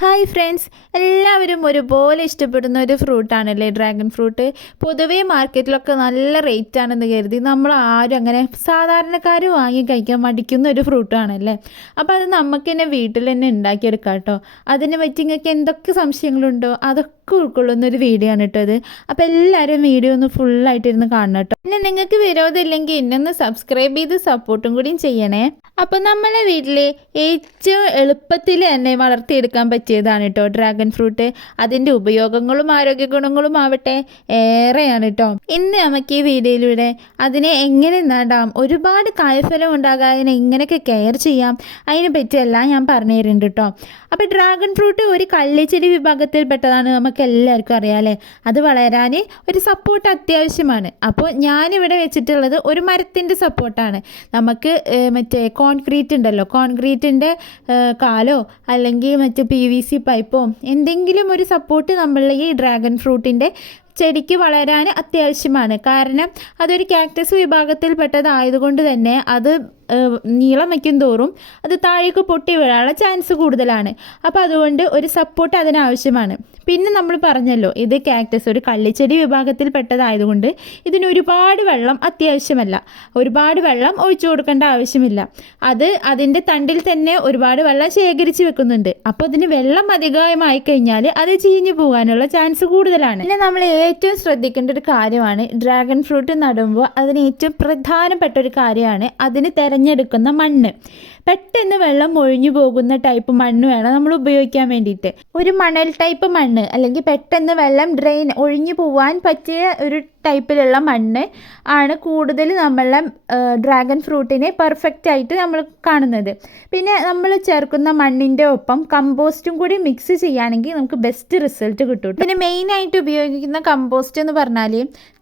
Hi friends എല്ലാവരും ഒരുപോലെ ഇഷ്ടപ്പെടുന്ന ഒരു ഫ്രൂട്ടാണല്ലേ ഡ്രാഗൺ ഫ്രൂട്ട്. പൊതുവേ മാർക്കറ്റിലൊക്കെ നല്ല റേറ്റ് ആണെന്ന് കരുതി നമ്മൾ ആരും അങ്ങനെ സാധാരണക്കാർ വാങ്ങി കഴിക്കാൻ മടിക്കുന്ന ഒരു ഫ്രൂട്ടാണല്ലേ. അപ്പോൾ അത് നമുക്ക് തന്നെ വീട്ടിൽ തന്നെ ഉണ്ടാക്കിയെടുക്കാം കേട്ടോ. അതിനെ പറ്റി നിങ്ങൾക്ക് എന്തൊക്കെ സംശയങ്ങളുണ്ടോ? അതൊക്കെ ഉൾക്കൊള്ളുന്ന ഒരു വീഡിയോ ആണ് കേട്ടോ അത് അപ്പോൾ എല്ലാവരും വീഡിയോ ഒന്ന് ഫുള്ളായിട്ട് ഇരുന്ന് കാണണം കേട്ടോ. പിന്നെ നിങ്ങൾക്ക് വിരോധമില്ലെങ്കിൽ എന്നൊന്ന് സബ്സ്ക്രൈബ് ചെയ്ത് സപ്പോർട്ടും കൂടിയും ചെയ്യണേ. അപ്പോൾ നമ്മളെ വീട്ടിൽ ഏറ്റവും എളുപ്പത്തിൽ തന്നെ വളർത്തിയെടുക്കാൻ പറ്റിയതാണ് കേട്ടോ. ഡ്രാഗൺ ഫ്രൂട്ട് അതിന്റെ ഉപയോഗങ്ങളും ആരോഗ്യ ഗുണങ്ങളും ആവട്ടെ ഏറെയാണ് കേട്ടോ. ഇന്ന് നമുക്ക് ഈ വീഡിയോയിലൂടെ അതിനെ എങ്ങനെ നടാം ഒരുപാട് കായഫലം ഉണ്ടാകാൻ എങ്ങനെയൊക്കെ കെയർ ചെയ്യാം അതിനെ പറ്റിയെല്ലാം ഞാൻ പറഞ്ഞു തരുന്നുണ്ട് കേട്ടോ. അപ്പോൾ ഡ്രാഗൺ ഫ്രൂട്ട് ഒരു കള്ളിച്ചെടി വിഭാഗത്തിൽപ്പെട്ടതാണ് നമുക്ക് എല്ലാവർക്കും അറിയാം അല്ലേ? അത് വളരാൻ ഒരു സപ്പോർട്ട് അത്യാവശ്യമാണ്. അപ്പോൾ ഞാനിവിടെ വെച്ചിട്ടുള്ളത് ഒരു മരത്തിന്റെ സപ്പോർട്ടാണ് നമുക്ക് മറ്റേ കോൺക്രീറ്റ് ഉണ്ടല്ലോ. കോൺക്രീറ്റിന്റെ കാലോ അല്ലെങ്കിൽ മറ്റേ പി വി സി പൈപ്പോ? എന്തെങ്കിലും ഒരു സപ്പോർട്ട് നമ്മൾ ഈ ഡ്രാഗൺ ഫ്രൂട്ടിന്റെ ചെടിക്ക് വളരാൻ അത്യാവശ്യമാണ്. കാരണം അതൊരു കാക്ടസ് വിഭാഗത്തിൽപ്പെട്ടതായതുകൊണ്ട് തന്നെ അത് നീളം വയ്ക്കും തോറും അത് താഴേക്ക് പൊട്ടി വീഴാനുള്ള ചാൻസ് കൂടുതലാണ്. അപ്പോൾ അതുകൊണ്ട് ഒരു സപ്പോർട്ട് അതിനാവശ്യമാണ്. പിന്നെ നമ്മൾ പറഞ്ഞല്ലോ ഇത് കാക്ടസ് ഒരു കള്ളിച്ചെടി വിഭാഗത്തിൽ പെട്ടതായതുകൊണ്ട് ഇതിന് ഒരുപാട് വെള്ളം അത്യാവശ്യമല്ല. ഒരുപാട് വെള്ളം ഒഴിച്ചു കൊടുക്കേണ്ട ആവശ്യമില്ല. അത് അതിന്റെ തണ്ടിൽ തന്നെ ഒരുപാട് വെള്ളം ശേഖരിച്ച് വെക്കുന്നുണ്ട്. അപ്പോൾ അതിന് വെള്ളം അധികമായി കഴിഞ്ഞാൽ അത് ചീഞ്ഞു പോകാനുള്ള ചാൻസ് കൂടുതലാണ്. പിന്നെ നമ്മൾ ഏറ്റവും ശ്രദ്ധിക്കേണ്ട ഒരു കാര്യമാണ് ഡ്രാഗൺ ഫ്രൂട്ട് നടുമ്പോൾ അതിന് ഏറ്റവും പ്രധാനപ്പെട്ട ഒരു കാര്യമാണ് അതിന് തിരഞ്ഞെടുക്കുന്ന മണ്ണ്. പെട്ടെന്ന് വെള്ളം ഒഴിഞ്ഞു പോകുന്ന ടൈപ്പ് മണ്ണ് വേണം നമ്മൾ ഉപയോഗിക്കാൻ വേണ്ടിയിട്ട്. ഒരു മണൽ ടൈപ്പ് മണ്ണ് അല്ലെങ്കിൽ പെട്ടെന്ന് വെള്ളം ഡ്രെയിൻ ഒഴിഞ്ഞു പോവാൻ പറ്റിയ ഒരു ടൈപ്പിലുള്ള മണ്ണ് ആണ് കൂടുതൽ നമ്മളെ ഡ്രാഗൺ ഫ്രൂട്ടിനെ പെർഫെക്റ്റ് ആയിട്ട് നമ്മൾ കാണുന്നത്. പിന്നെ നമ്മൾ ചേർക്കുന്ന മണ്ണിന്റെ ഒപ്പം കമ്പോസ്റ്റും കൂടി മിക്സ് ചെയ്യുകയാണെങ്കിൽ നമുക്ക് ബെസ്റ്റ് റിസൾട്ട് കിട്ടും പിന്നെ മെയിനായിട്ട് ഉപയോഗിക്കുന്ന കമ്പോസ്റ്റ് എന്ന് പറഞ്ഞാൽ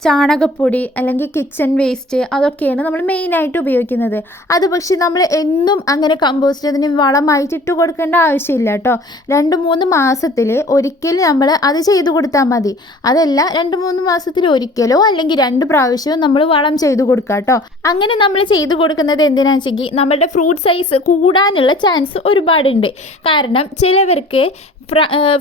ചാണകപ്പൊടി അല്ലെങ്കിൽ കിച്ചൺ വേസ്റ്റ് അതൊക്കെയാണ് നമ്മൾ മെയിനായിട്ട് ഉപയോഗിക്കുന്നത്. അത് പക്ഷേ നമ്മൾ എന്നും അങ്ങനെ കമ്പോസ്റ്റ് അതിന് വളമായിട്ട് ഇട്ട് കൊടുക്കേണ്ട ആവശ്യമില്ല കേട്ടോ. രണ്ട് മൂന്ന് മാസത്തിൽ ഒരിക്കൽ നമ്മൾ അത് ചെയ്തു കൊടുത്താൽ മതി. അതല്ല രണ്ട് മൂന്ന് മാസത്തിൽ ഒരിക്കലോ അല്ലെങ്കിൽ രണ്ട് പ്രാവശ്യവും നമ്മൾ വളം ചെയ്തു കൊടുക്കുക കേട്ടോ. അങ്ങനെ നമ്മൾ ചെയ്തു കൊടുക്കുന്നത് എന്തിനാണെന്ന് വെച്ചെങ്കിൽ നമ്മളുടെ ഫ്രൂട്ട് സൈസ് കൂടാനുള്ള ചാൻസ് ഒരുപാടുണ്ട്. കാരണം ചിലവർക്ക്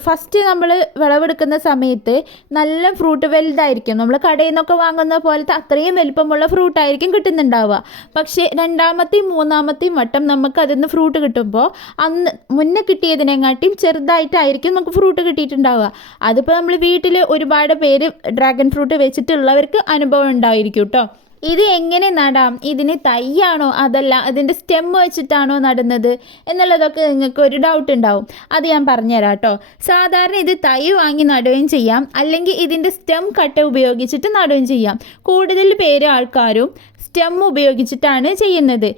ഫസ്റ്റ് നമ്മൾ വിളവെടുക്കുന്ന സമയത്ത് നല്ല ഫ്രൂട്ട് വലുതായിരിക്കും. നമ്മൾ കടയിൽ നിന്നൊക്കെ വാങ്ങുന്ന പോലത്തെ അത്രയും വലിപ്പമുള്ള ഫ്രൂട്ടായിരിക്കും കിട്ടുന്നുണ്ടാവുക. പക്ഷേ രണ്ടാമത്തെയും മൂന്നാമത്തെയും വട്ടം നമുക്ക് അതിൽ നിന്ന് ഫ്രൂട്ട് കിട്ടുമ്പോൾ അന്ന് മുന്നേ കിട്ടിയതിനെക്കാട്ടിയും ചെറുതായിട്ടായിരിക്കും നമുക്ക് ഫ്രൂട്ട് കിട്ടിയിട്ടുണ്ടാവുക. അതിപ്പോൾ നമ്മൾ വീട്ടിൽ ഒരുപാട് പേര് ഡ്രാഗൺ ഫ്രൂട്ട് വെച്ചിട്ടുള്ളവർക്ക് അനുഭവം ഉണ്ടായിരിക്കും കേട്ടോ ഇത് എങ്ങനെ നടാം? ഇതിന് തൈയാണോ? അതല്ല അതിന്റെ സ്റ്റെം വെച്ചിട്ടാണോ നടുന്നത്? എന്നുള്ളതൊക്കെ നിങ്ങൾക്ക് ഒരു ഡൗട്ട് ഉണ്ടാവും. അത് ഞാൻ പറഞ്ഞുതരാം കേട്ടോ സാധാരണ ഇത് തൈ വാങ്ങി നടുകയും ചെയ്യാം. അല്ലെങ്കിൽ ഇതിന്റെ സ്റ്റെം കട്ട ഉപയോഗിച്ചിട്ട് നടുകയും ചെയ്യാം. കൂടുതൽ പേര് ആൾക്കാരും സ്റ്റെം ഉപയോഗിച്ചിട്ടാണ് ചെയ്യുന്നത്.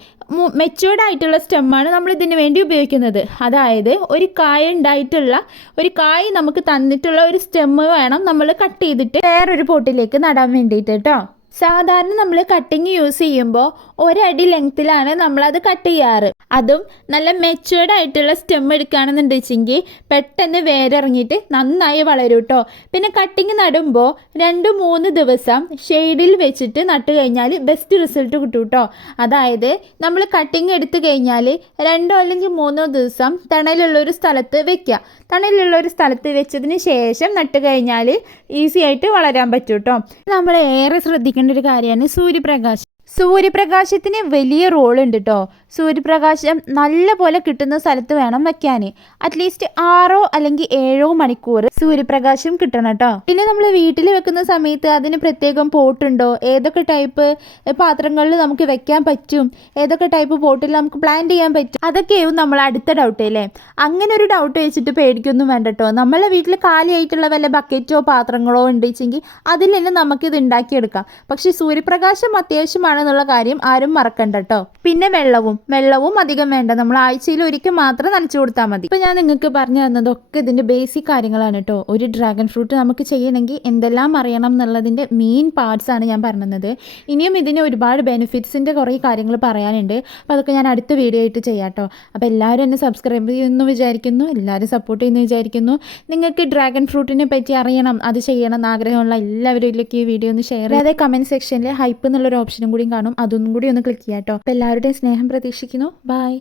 മെച്ചുവേർഡ് ആയിട്ടുള്ള സ്റ്റെമ്മാണ് നമ്മൾ ഇതിന് വേണ്ടി ഉപയോഗിക്കുന്നത്. അതായത് ഒരു കായ ഉണ്ടായിട്ടുള്ള ഒരു കായ് നമുക്ക് തന്നിട്ടുള്ള ഒരു സ്റ്റെമ്മ് വേണം നമ്മൾ കട്ട് ചെയ്തിട്ട് വേറൊരു പോട്ടിലേക്ക് നടാൻ വേണ്ടിയിട്ട് കേട്ടോ സാധാരണ നമ്മൾ കട്ടിങ് യൂസ് ചെയ്യുമ്പോൾ ഒരടി ലെങ്ത്തിലാണ് നമ്മളത് കട്ട് ചെയ്യാറ്. അതും നല്ല മെച്ചുവേർഡ് ആയിട്ടുള്ള സ്റ്റെം എടുക്കുകയാണെന്നുണ്ട് വെച്ചെങ്കിൽ പെട്ടെന്ന് വേരിറങ്ങിയിട്ട് നന്നായി വളരും കേട്ടോ പിന്നെ കട്ടിങ് നടുമ്പോൾ രണ്ട് മൂന്ന് ദിവസം ഷെയ്ഡിൽ വെച്ചിട്ട് നട്ട് കഴിഞ്ഞാൽ ബെസ്റ്റ് റിസൾട്ട് കിട്ടും കേട്ടോ അതായത് നമ്മൾ കട്ടിങ് എടുത്തു കഴിഞ്ഞാൽ രണ്ടോ അല്ലെങ്കിൽ മൂന്നോ ദിവസം തണലുള്ള ഒരു സ്ഥലത്ത് വെക്കുക. തണലുള്ള ഒരു സ്ഥലത്ത് വെച്ചതിന് ശേഷം നട്ട് കഴിഞ്ഞാൽ ഈസി ആയിട്ട് വളരാൻ പറ്റും കേട്ടോ നമ്മൾ ഏറെ ശ്രദ്ധിക്കേണ്ട ഒരു കാര്യമാണ് സൂര്യപ്രകാശം. സൂര്യപ്രകാശത്തിന് വലിയ റോൾ ഉണ്ട് കേട്ടോ സൂര്യപ്രകാശം നല്ല പോലെ കിട്ടുന്ന സ്ഥലത്ത് വേണം വെക്കാൻ. അറ്റ്ലീസ്റ്റ് ആറോ അല്ലെങ്കിൽ ഏഴോ മണിക്കൂർ സൂര്യപ്രകാശം കിട്ടണം കേട്ടോ പിന്നെ നമ്മൾ വീട്ടിൽ വെക്കുന്ന സമയത്ത് അതിന് പ്രത്യേകം പോട്ടുണ്ടോ? ഏതൊക്കെ ടൈപ്പ് പാത്രങ്ങളിൽ നമുക്ക് വെക്കാൻ പറ്റും? ഏതൊക്കെ ടൈപ്പ് പോട്ടിൽ നമുക്ക് പ്ലാൻ ചെയ്യാൻ പറ്റും? അതൊക്കെയാവും നമ്മൾ അടുത്ത ഡൗട്ട് അല്ലേ? അങ്ങനെ ഒരു ഡൗട്ട് വെച്ചിട്ട് പേടിക്കൊന്നും വേണ്ട കേട്ടോ നമ്മളെ വീട്ടിൽ കാലിയായിട്ടുള്ള വല്ല ബക്കറ്റോ പാത്രങ്ങളോ ഉണ്ടെങ്കിൽ അതിൽ നിന്ന് നമുക്കിത് ഉണ്ടാക്കിയെടുക്കാം. പക്ഷേ സൂര്യപ്രകാശം അത്യാവശ്യമാണെന്നുള്ള കാര്യം ആരും മറക്കണ്ട കേട്ടോ പിന്നെ വെള്ളവും വെള്ളവും അധികം വേണ്ട. നമ്മൾ ആഴ്ചയിൽ ഒരിക്കൽ മാത്രം നനച്ചു കൊടുത്താൽ മതി. ഇപ്പം ഞാൻ നിങ്ങൾക്ക് പറഞ്ഞു തന്നതൊക്കെ ഇതിന്റെ ബേസിക് കാര്യങ്ങളാണ് കേട്ടോ ഒരു ഡ്രാഗൺ ഫ്രൂട്ട് നമുക്ക് ചെയ്യണമെങ്കിൽ എന്തെല്ലാം അറിയണം എന്നുള്ളതിന്റെ മെയിൻ പാർട്സ് ആണ് ഞാൻ പറഞ്ഞത്. ഇനിയും ഇതിന് ഒരുപാട് ബെനിഫിറ്റ്സിന്റെ കുറേ കാര്യങ്ങൾ പറയാനുണ്ട്. അപ്പോൾ അതൊക്കെ ഞാൻ അടുത്ത വീഡിയോ ആയിട്ട് ചെയ്യാം കേട്ടോ അപ്പോൾ എല്ലാവരും എന്നെ സബ്സ്ക്രൈബ് ചെയ്യുമെന്ന് വിചാരിക്കുന്നു. എല്ലാവരും സപ്പോർട്ട് ചെയ്യുന്നു വിചാരിക്കുന്നു. നിങ്ങൾക്ക് ഡ്രാഗൺ ഫ്രൂട്ടിനെ പറ്റി അറിയണം അത് ചെയ്യണം എന്ന് ആഗ്രഹമുള്ള എല്ലാവരിലേക്ക് ഈ വീഡിയോ ഒന്ന് ഷെയർ ചെയ്യാതെ കമന്റ് സെക്ഷനിൽ ഹൈപ്പ് എന്നുള്ള ഒരു ഓപ്ഷനും കൂടി കാണും. അതൊന്നും കൂടി ഒന്ന് ക്ലിക്ക് ചെയ്യാം കേട്ടോ എല്ലാവരുടെയും സ്നേഹം പ്രതീക്ഷിക്കുന്നു. ബൈ